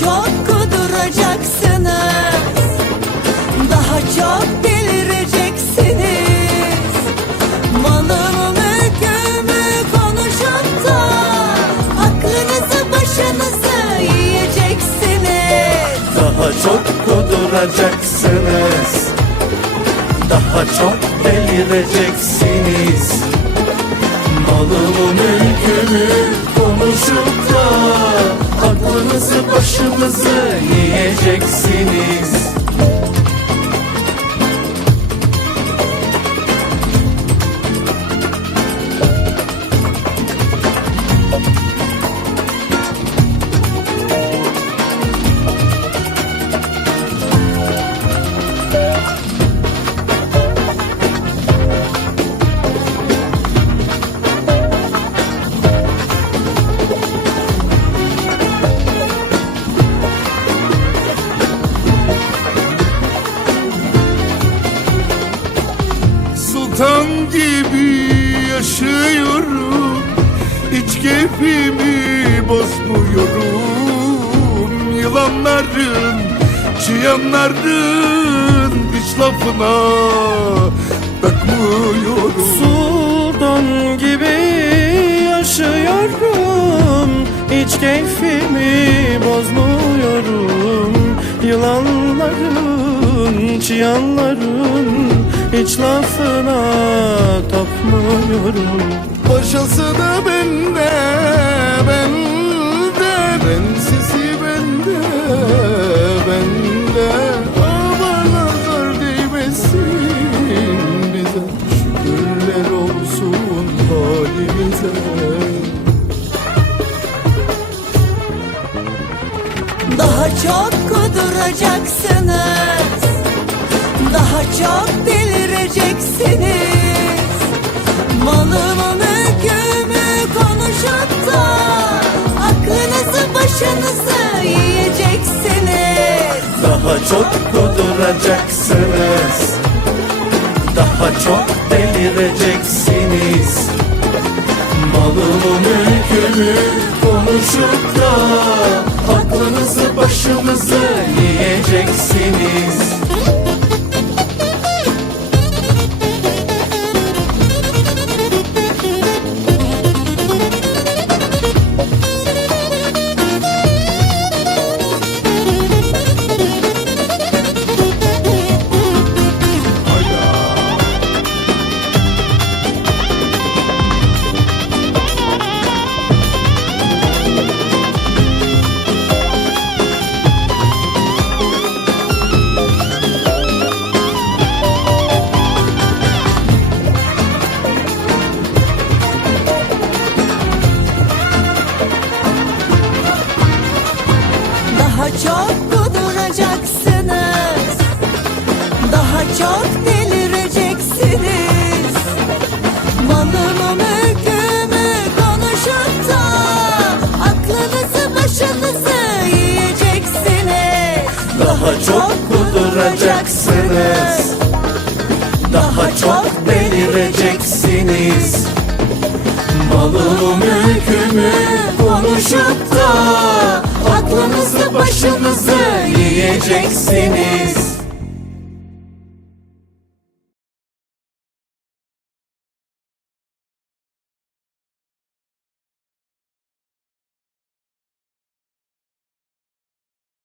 çok kuduracaksınız. Daha çok delireceksiniz. Malımı mülkümü konuşup da Aklınızı başınızı yiyeceksiniz. Daha çok kuduracaksınız. Daha çok delireceksiniz. Malımı mülkümü konuşup da Aklınızı Sultan gibi yaşıyorum. Hiç keyfimi bozmuyorum. Yılanların, çıyanların Hiç lafına takmıyorum Sultan gibi yaşıyorum. Hiç keyfimi bozmuyorum. Yılanların, çıyanların Hiç lafına tapmıyorum. Başası da bende, bende. Prensesi bende, bende. Aman nazar değmesin bize. Şükürler olsun halimize. Daha çok kuduracaksınız. Daha çok delireceksiniz Malımı mülkümü konuşup da Aklınızı başınızı yiyeceksiniz. Daha çok kuduracaksınız. Daha çok delireceksiniz. Malımı mülkümü konuşup da Aklınızı başınızı yiyeceksiniz Daha çok kuduracaksınız. Daha çok delireceksiniz. Malımı mülkümü konuşup da Aklınızı başınızı yiyeceksiniz. Daha çok kuduracaksınız. Daha çok delireceksiniz. Malımı mülkümü konuşup da Aklınızı başınızı yiyeceksiniz